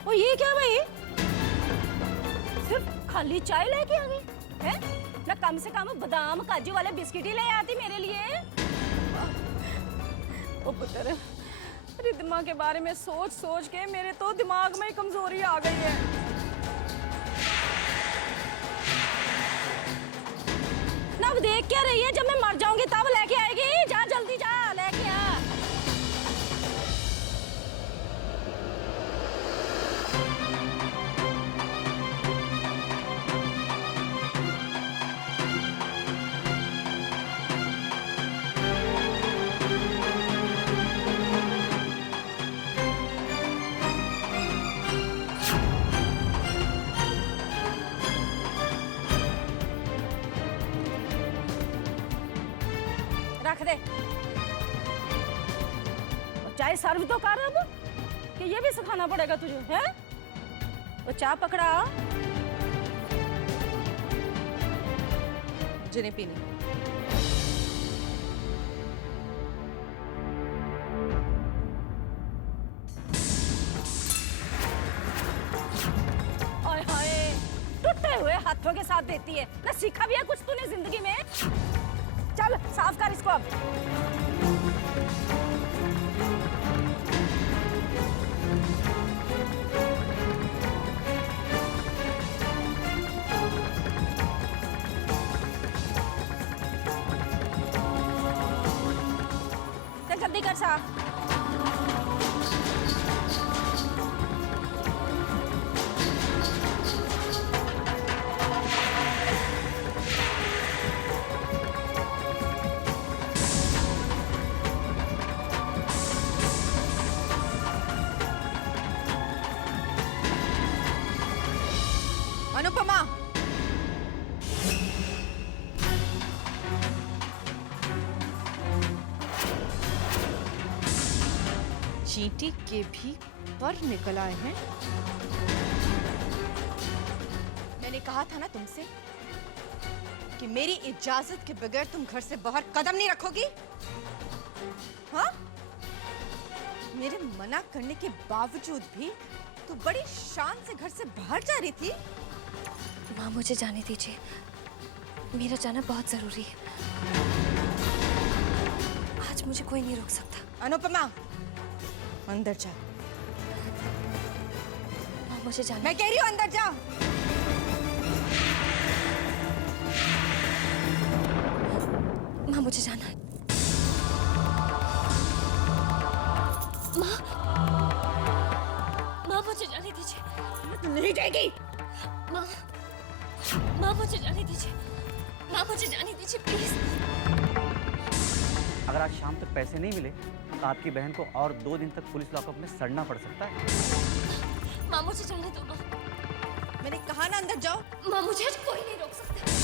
ओ ये क्या भाई? सिर्फ खाली चाय लेके आ गई है? ना कम से कम बादाम काजू वाले बिस्किट ही ले आती मेरे लिए। ओ पुत्र, रिद्धिमा के बारे में सोच सोच के मेरे तो दिमाग में कमजोरी आ गई है। ना अब देख क्या रही है, जब मैं मर जाऊंगी तब लेके आएगी। जा जल्दी जा, लेके आ। रख दे। और चाय सर्व तो कर अब, कि ये भी सिखाना पड़ेगा तुझे, है? तो चाय पकड़ा। मुझे नहीं पीनी। ओए होए, टूटे हुए हाथों के साथ देती है ना। सीखा भी है कुछ तूने जिंदगी में? चल साफ कर इसको अब। चल जल्दी कर साफ। अनुपमा, चींटी के भी पर निकल आए हैं। मैंने कहा था ना तुमसे कि मेरी इजाजत के बगैर तुम घर से बाहर कदम नहीं रखोगी। हाँ? मेरे मना करने के बावजूद भी तू बड़ी शान से घर से बाहर जा रही थी। माँ मुझे जाने दीजिए, मेरा जाना बहुत जरूरी है। आज मुझे कोई नहीं रोक सकता। अनुपमा, अंदर जा। माँ मुझे जाना। मैं कह रही हूँ अंदर जा। माँ मुझे जाना है। माँ मुझे जाने दीजिए। नहीं जाएगी। माँ मुझे जाने दीजिए। माँ मुझे जाने दीजिए प्लीज। अगर आज शाम तक पैसे नहीं मिले तो आपकी बहन को और 2 दिन तक पुलिस लॉकअप में सड़ना पड़ सकता है। माँ मुझे जाने दो। माँ, मैंने कहा ना अंदर जाओ। माँ मुझे आज कोई नहीं रोक सकता।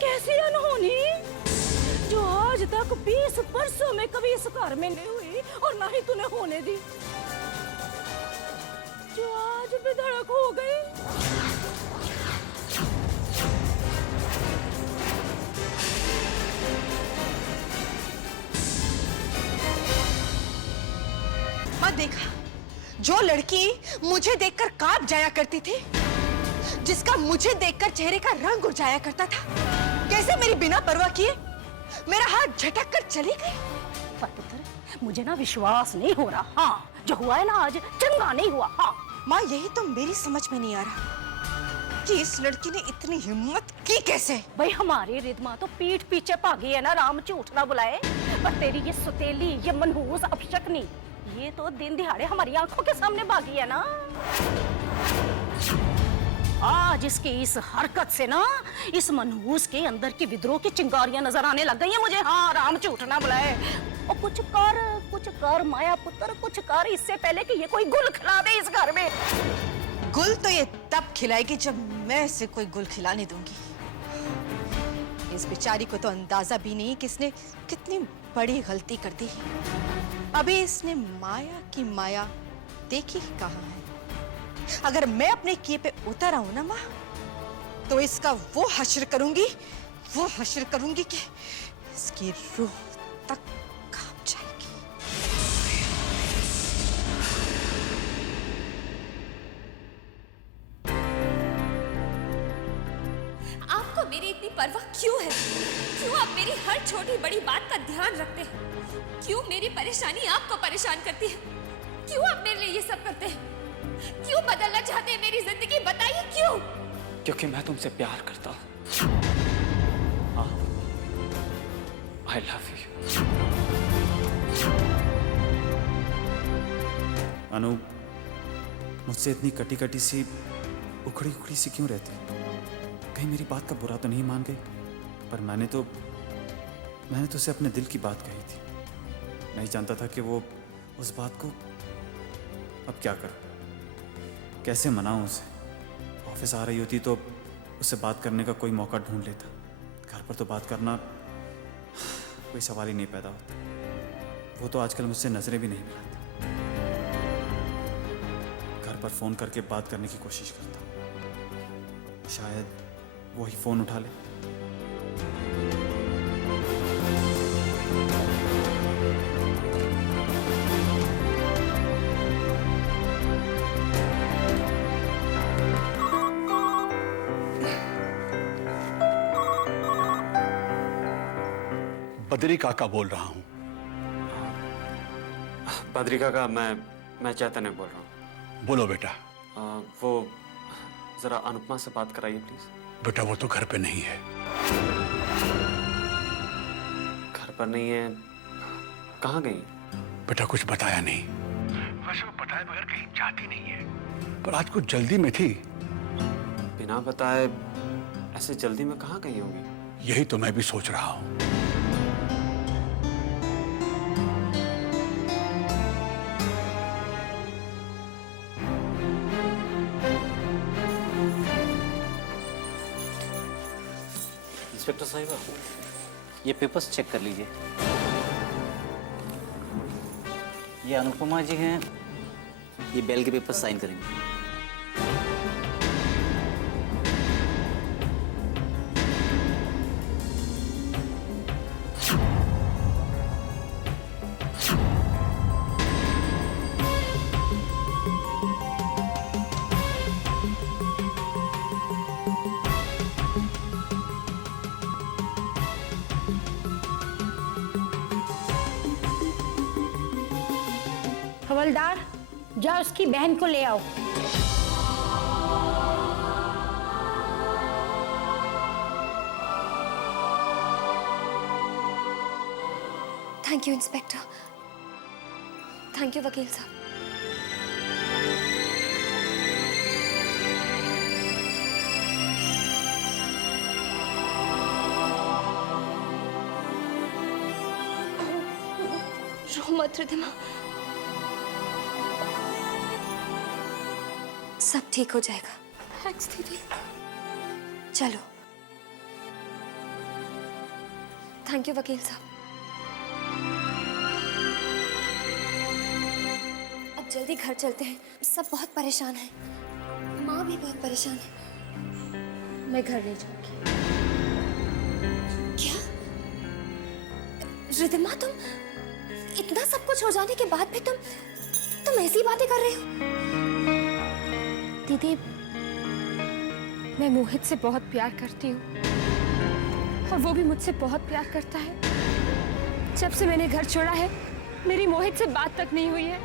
कैसी अनहोनी जो आज तक 20 वर्षों में कभी इस घर में नहीं हुई और ना ही तूने होने दी, जो आज बेधड़क हो गई। मत देखा जो लड़की मुझे देखकर कांप जाया करती थी, जिसका मुझे देखकर चेहरे का रंग उड़ जाया करता था, कैसे मेरी बिना परवाह किए मेरा हाथ झटक कर चली गई। पुत्र, मुझे ना विश्वास नहीं हो रहा। हाँ, जो हुआ है ना आज चंगा नहीं हुआ। हाँ माँ, यही तो मेरी समझ में नहीं आ रहा कि इस लड़की ने इतनी हिम्मत की कैसे। भाई हमारी रिद्धिमा तो पीठ पीछे भागी है ना, राम झूठ ना बुलाए। पर तेरी ये सुतेली, ये मनहूस अपशक्नी, ये तो दिन दिहाड़े हमारी आंखों के सामने भागी है ना। आज इसकी इस हरकत से ना इस मनहूस के अंदर की विद्रोह की चिंगारियां नजर आने लग गई हैं मुझे। हाँ, राम झूठ ना बुलाए। और कुछ कर माया पुत्र, कुछ कर इससे पहले कि ये कोई गुल खिला दे इस घर में। गुल तो ये तब खिलाएगी जब मैं इसे कोई गुल खिलाने दूंगी। इस बेचारी को तो अंदाजा भी नहीं कि इसने कितनी बड़ी गलती कर दी। अभी इसने माया की माया देखी कहाँ है। अगर मैं अपने किए पे उतर आऊं ना माँ, तो इसका वो हश्र करूंगी कि इसकी रूह तक कांप जाएगी। आपको मेरी इतनी परवाह क्यों है? क्यों आप मेरी हर छोटी बड़ी बात का ध्यान रखते हैं? क्यों मेरी परेशानी आपको परेशान करती है? क्यों आप मेरे लिए ये सब करते हैं? क्यों बदलना चाहते हैं मेरी जिंदगी? बताइए क्यों? क्योंकि मैं तुमसे प्यार करता हूँ। I love you. अनु, मुझसे इतनी कटी कटी सी उखड़ी उखड़ी सी क्यों रहती? कहीं मेरी बात का बुरा तो नहीं मान गई? पर मैंने तो उसे अपने दिल की बात कही थी। नहीं जानता था कि वो उस बात को अब क्या करूं, कैसे मनाऊं उसे। ऑफिस आ रही होती तो उससे बात करने का कोई मौका ढूंढ लेता। घर पर तो बात करना कोई सवाल ही नहीं पैदा होता। वो तो आजकल मुझसे नजरें भी नहीं मिलाती। घर पर फोन करके बात करने की कोशिश करता हूं, शायद वही फोन उठा ले। बद्री काका बोल रहा हूं। बद्री काका, मैं चैतन्य बोल रहा हूँ। बोलो बेटा। वो जरा अनुपमा से बात कराइए प्लीज। बेटा वो तो घर पे नहीं है। घर पर नहीं है? कहाँ गई? बेटा कुछ बताया नहीं। वैसे वो बताए बगैर कहीं जाती नहीं है, पर आज कुछ जल्दी में थी। बिना बताए ऐसे जल्दी में कहाँ गई होगी? यही तो मैं भी सोच रहा हूँ। इंस्पेक्टर साहिबा, ये पेपर्स चेक कर लीजिए। ये अनुपमा जी हैं, ये बेल के पेपर्स साइन करेंगे। हवलदार, जाओ उसकी बहन को ले आओ। Thank you inspector. Thank you वकील साहब। रो मत रिधिमा, सब ठीक हो जाएगा। थैंक्स दीदी। चलो। थैंक यू वकील साहब। अब जल्दी घर चलते हैं, सब बहुत परेशान हैं। माँ भी बहुत परेशान है। मैं घर नहीं जाऊंगी। क्या रिधिमा, तुम इतना सब कुछ हो जाने के बाद भी तुम ऐसी बातें कर रहे हो? दीदी, मैं मोहित से बहुत प्यार करती हूँ और वो भी मुझसे बहुत प्यार करता है। जब से मैंने घर छोड़ा है, मेरी मोहित से बात तक नहीं हुई है।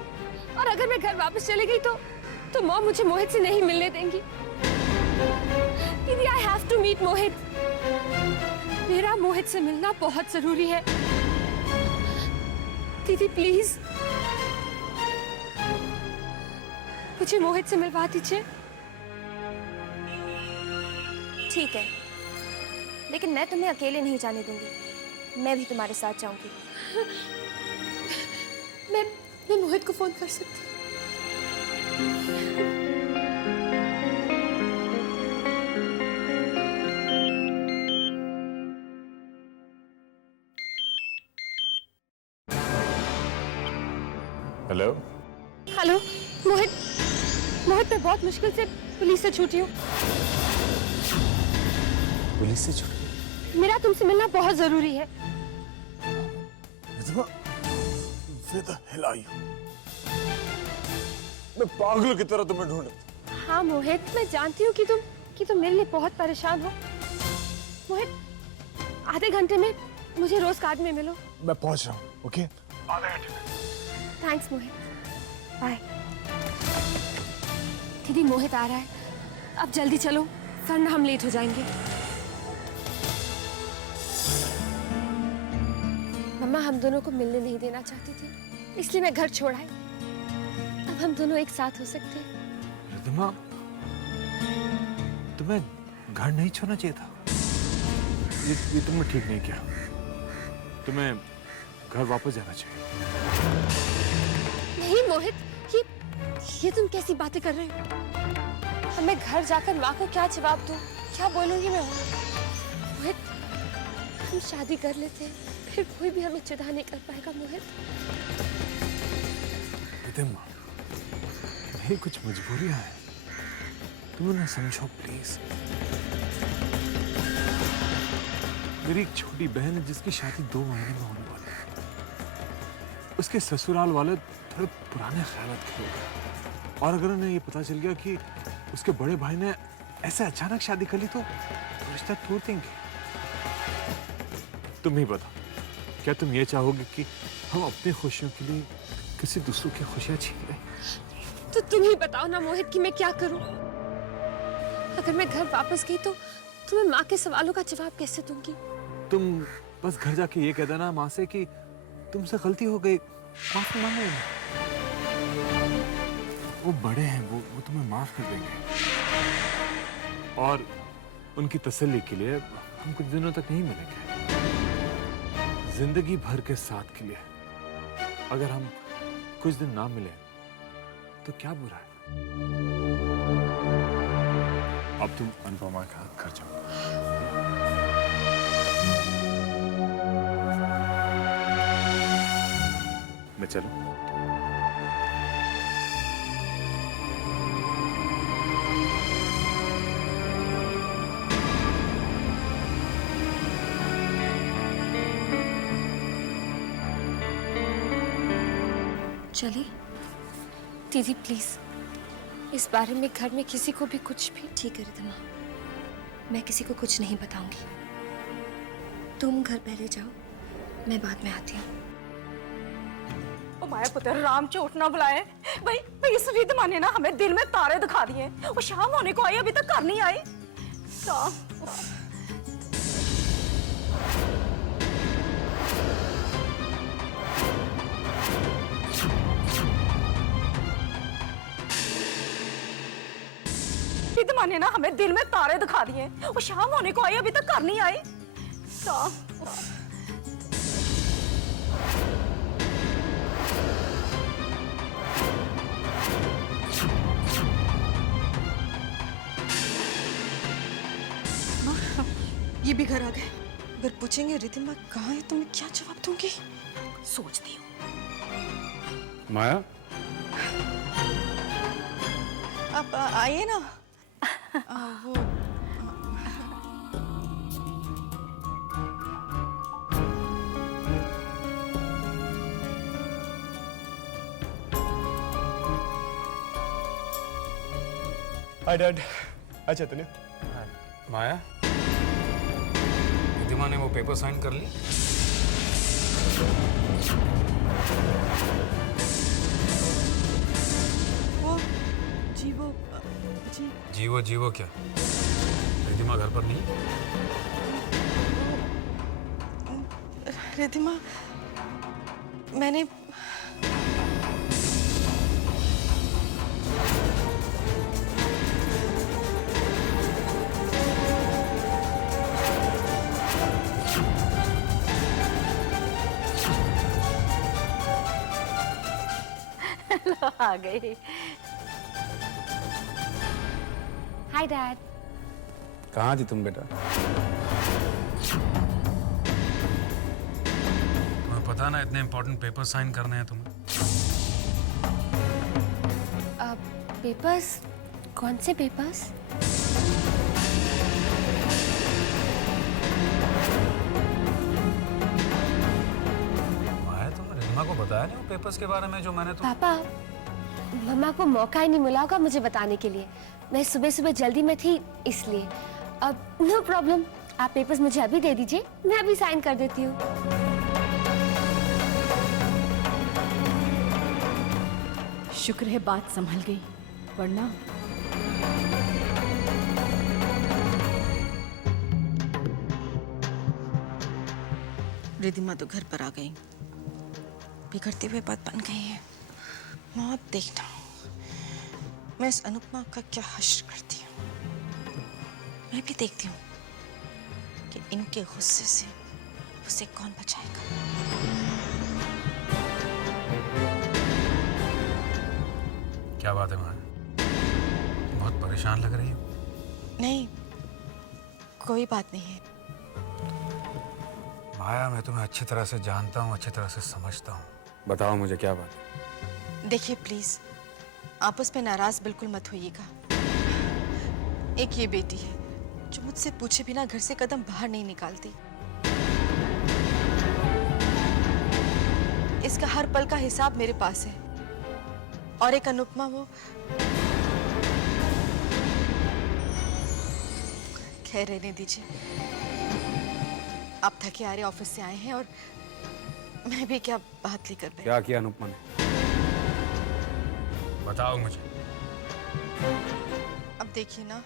और अगर मैं घर वापस चली गई तो माँ मुझे मोहित से नहीं मिलने देंगी। दीदी, आई हैव टू मीट मोहित। मेरा मोहित से मिलना बहुत जरूरी है। दीदी प्लीज मुझे मोहित से मिलवा दीजिए। ठीक है, लेकिन मैं तुम्हें अकेले नहीं जाने दूंगी। मैं भी तुम्हारे साथ जाऊंगी। मैं मोहित को फोन कर सकती हूँ। हेलो हेलो मोहित, मैं बहुत मुश्किल से पुलिस से छूटी हूँ। पुलिस से छुट्टी? मेरा तुमसे मिलना बहुत जरूरी है। Ridhima, where the hell are you? मैं पागल की तरह तुम्हें ढूंढ। हाँ मोहित, मैं जानती हूँ कि तुम मेरे लिए बहुत परेशान हो। मोहित, आधे घंटे में मुझे रोज गार्ड में मिलो। मैं पहुंच रहा हूँ, ओके? आधे घंटे में। थैंक्स मोहित, बाय। दीदी मोहित आ रहा है, अब जल्दी चलो वरना हम लेट हो जाएंगे। मम्मा हम दोनों को मिलने नहीं देना चाहती थी, इसलिए मैं घर छोड़ आई। अब हम दोनों एक साथ हो सकते हैं। रिधिमा, तुम्हें घर नहीं छोड़ना चाहिए था। ये तुमने ठीक नहीं किया। तुम्हें घर वापस जाना चाहिए। नहीं मोहित, ये तुम कैसी बातें कर रहे हो? अब मैं घर जाकर माँ को क्या जवाब दूँ? क्या बोलूँगी मैं? मोहित, हम शादी कर लेते हैं, फिर कोई भी हमें जुदा नहीं कर पाएगा मोहित। रिधिमा, मेरी कुछ मजबूरियां हैं, तुम ना समझो प्लीज। मेरी एक छोटी बहन है जिसकी शादी 2 महीने में होने वाली है। उसके ससुराल वाले थोड़े पुराने ख्यालात के लोग हैं, और अगर उन्हें ये पता चल गया कि उसके बड़े भाई ने ऐसे अचानक शादी कर ली तो रिश्ता तोड़ देंगे। तुम ही बताओ, क्या तुम ये चाहोगे कि हम अपनी खुशियों के लिए किसी दूसरों की खुशियां छीन लें? तो तुम ही बताओ ना मोहित कि मैं क्या करूं? अगर मैं घर वापस गई तो मैं माँ के सवालों का जवाब कैसे दूंगी? तुम बस घर जाके ये कह देना माँ से कि तुमसे गलती हो गई, माफी मांग लेना। वो बड़े हैं, वो तुम्हें माफ कर देंगे। और उनकी तसल्ली के लिए हम कुछ दिनों तक नहीं मिलेंगे, जिंदगी भर के साथ के लिए। अगर हम कुछ दिन ना मिले तो क्या बुरा है? अब तुम अनुपमा के साथ घर जाओ। मैं चलूं? चलिए दीदी प्लीज, इस बारे में घर में किसी को भी कुछ भी। ठीक है रिधिमा, मैं किसी को कुछ नहीं बताऊंगी। तुम घर पहले जाओ, मैं बाद में आती हूँ। ओ माया पुत्र, राम चोट ना बुलाए। भाई इस रिधिमा ने ना हमें दिल में तारे दिखा दिए। वो शाम होने को आई, अभी तक घर नहीं आई। रिधिमा ने ना हमें दिल में तारे दिखा दिए। वो शाम होने को आई, अभी तक घर नहीं आई। ये भी घर आ गए। अगर पूछेंगे रिधिमा कहाँ है तो मैं क्या जवाब दूंगी? सोचती हूँ। माया, आप आइए ना। वो हाय डैड। हाय चैतन्य। माया, रिधिमा ने वो पेपर साइन कर ली? वो जीवो क्या? रिधिमा घर पर नहीं? रिधिमा, मैंने आ गई। Hi dad. कहाँ थी तुम बेटा? तुम्हें पता ना इतने इम्पोर्टेंट पेपर साइन करने हैं तुम्हें। पेपर्स? कौन से पेपर्स? बताया नहीं वो पेपर्स के बारे में जो मैंने तो। पापा, मम्मा को मौका ही नहीं मिला होगा मुझे बताने के लिए। मैं सुबह सुबह जल्दी में थी इसलिए। अब नो प्रॉब्लम, आप पेपर्स मुझे अभी दे दीजिए, मैं अभी साइन कर देती हूँ। शुक्र है बात संभल गई, वरना रिधिमा तो घर पर आ गई, बिगड़ते हुए बात बन गई है। माँ अब देखना मैं इस अनुपमा का क्या हश्र करती हूँ। मैं भी देखती हूँ कि इनके गुस्से से उसे कौन बचाएगा। क्या बात है माया, बहुत परेशान लग रही हो। नहीं, कोई बात नहीं है। माया, मैं तुम्हें अच्छी तरह से जानता हूँ, अच्छी तरह से समझता हूँ। बताओ मुझे क्या बात है। देखिए प्लीज, आपस में नाराज बिल्कुल मत होइएगा। एक ये बेटी है जो मुझसे पूछे बिना घर से कदम बाहर नहीं निकालती। इसका हर पल का हिसाब मेरे पास है। और एक अनुपमा, वो खैर रहने दीजिए। आप थके आ रहे ऑफिस से आए हैं और मैं भी क्या बात लेकर बैठी। क्या किया अनुपमा ने, बताओ मुझे। अब देखिए ना,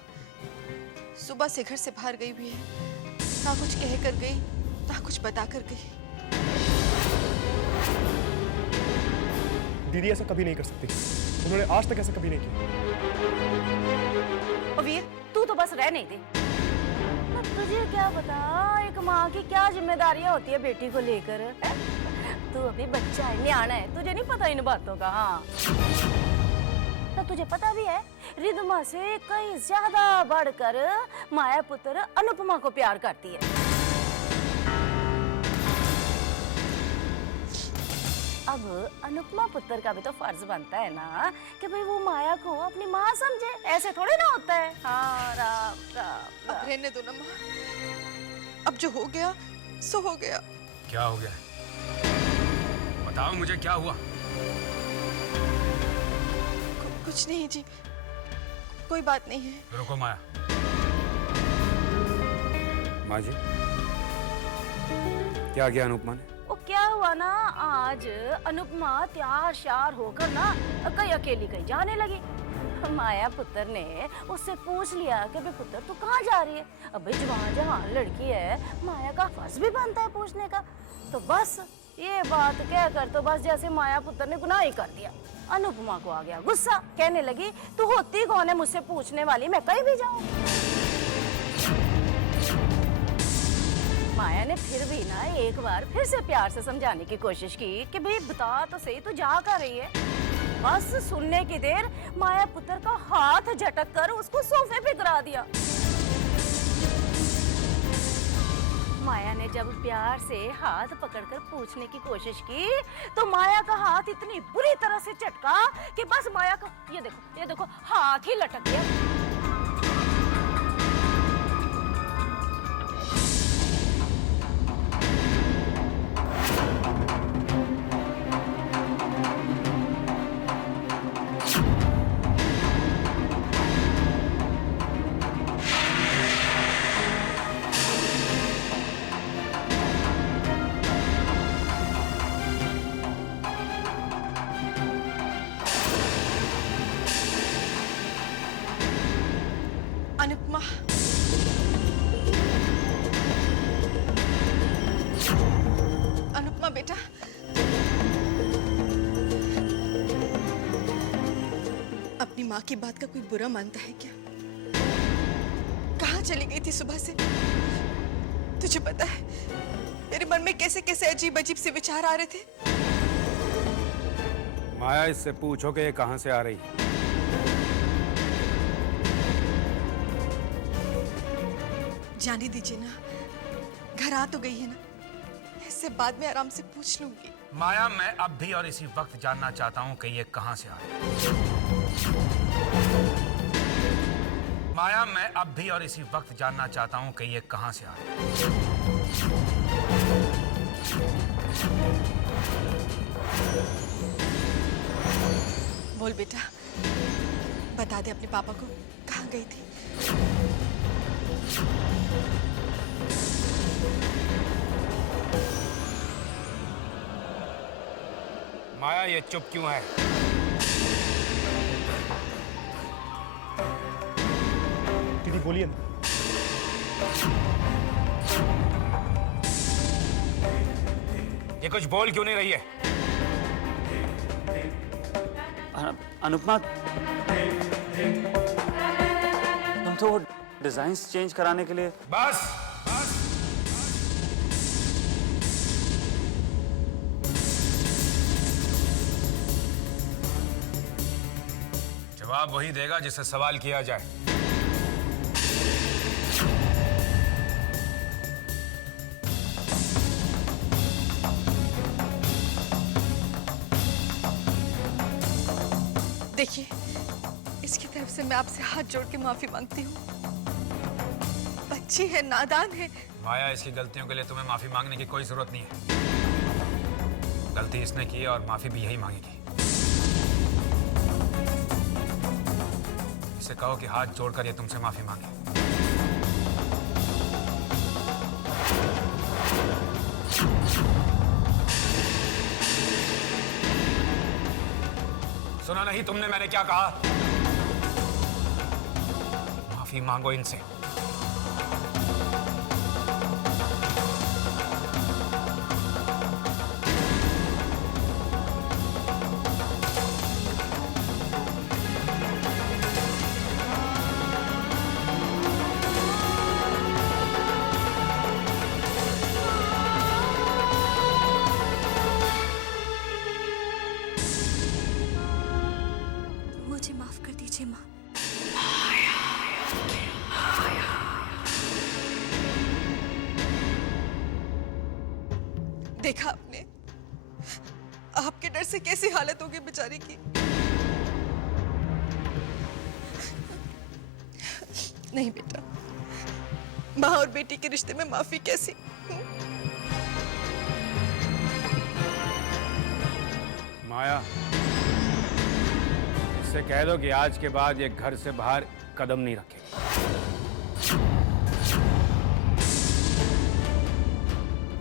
सुबह से घर से बाहर गई हुई है, ना कुछ कह कर गई ना कुछ बता कर गई। दीदी ऐसा कभी नहीं कर सकती, उन्होंने आज तक ऐसा कभी नहीं किया। ओ वीर, तू तो बस रह नहीं दे। तो तुझे क्या पता एक माँ की क्या जिम्मेदारियां होती है बेटी को लेकर। तू अभी बच्चा है, न्याणा है, तुझे नहीं पता इन बातों का। हाँ, तो तुझे पता भी है रिधिमा से कहीं ज्यादा बढ़कर माया पुत्र अनुपमा को प्यार करती है। अब अनुपमा पुत्र का भी तो फर्ज बनता है ना कि भाई वो माया को अपनी माँ समझे। ऐसे थोड़े ना होता है। हाँ, राम राम, अब रहने दो ना माँ, अब जो हो गया सो हो गया। क्या हो गया, बताओ मुझे क्या हुआ। कुछ नहीं जी, कोई बात नहीं है। रुको माया। माँ जी, क्या किया अनुपमा ने? वो क्या हुआ ना, आज अनुपमा तैयार श्यार होकर ना कहीं अकेली कहीं जाने लगी। माया पुत्र ने उससे पूछ लिया कि भाई पुत्र तू कहाँ जा रही है। अब जवान जहान लड़की है, माया का फर्ज भी बनता है पूछने का। तो बस ये बात कहकर तो बस जैसे माया पुत्र ने गुनाह ही कर दिया। अनुपमा को आ गया गुस्सा, कहने लगी तू होती कौन है मुझसे पूछने वाली, मैं कहीं भी जाऊं। माया ने फिर भी ना एक बार फिर से प्यार से समझाने की कोशिश की कि भाई बता तो सही तू जा कर रही है। बस सुनने की देर माया पुत्र का हाथ झटक कर उसको सोफे पे गिरा दिया। माया ने जब प्यार से हाथ पकड़कर पूछने की कोशिश की तो माया का हाथ इतनी बुरी तरह से झटका कि बस माया का ये देखो हाथ ही लटक गया। अनुपमा, अनुपमा बेटा, अपनी माँ की बात का कोई बुरा मानता है क्या? कहाँ चली गई थी सुबह से? तुझे पता है मेरे मन में कैसे कैसे अजीब अजीब से विचार आ रहे थे। माया, इससे पूछो कि ये कहाँ से आ रही है। जाने दीजिए ना, घर आ तो गई है ना, इससे बाद में आराम से पूछ लूंगी। माया, मैं अब भी और इसी वक्त जानना चाहता हूँ कि ये कहाँ से आ रही है। माया, मैं अब भी और इसी वक्त जानना चाहता हूँ कि ये कहाँ से आ रही है। बोल बेटा, बता दे अपने पापा को कहाँ गई थी। माया, ये चुप क्यों है? दीदी बोलिए ना। ये कुछ बोल क्यों नहीं रही है? अनुपमा, तुम तो वो डिजाइन्स चेंज कराने के लिए। बस जवाब वही देगा जिससे सवाल किया जाए। देखिए, इसकी तरफ से मैं आपसे हाथ जोड़ के माफी मांगती हूँ। बच्ची है, नादान है। माया, इसकी गलतियों के लिए तुम्हें माफी मांगने की कोई जरूरत नहीं है। गलती इसने की और माफी भी यही मांगेगी। इसे कहो कि हाथ जोड़कर ये तुमसे माफी मांगे। सुना नहीं तुमने मैंने क्या कहा? माफी मांगो इनसे। मुझे माफ कर दीजिए माँ। देखा आपने, आपके डर से कैसी हालत होगी बेचारी की। नहीं बेटा, माँ और बेटी के रिश्ते में माफी कैसी? माया, इससे कह दो कि आज के बाद ये घर से बाहर कदम नहीं रखेगा।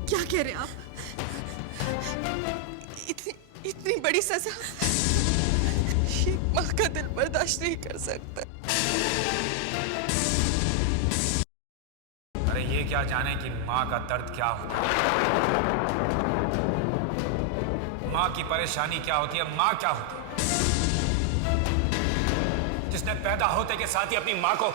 क्या कह रहे हैं आप? इतनी बड़ी सजा ये माँ का दिल बर्दाश्त नहीं कर सकता। अरे ये क्या जाने कि माँ का दर्द क्या होता है, माँ की परेशानी क्या होती है, माँ क्या होती है, जिसने पैदा होते के साथ ही अपनी माँ को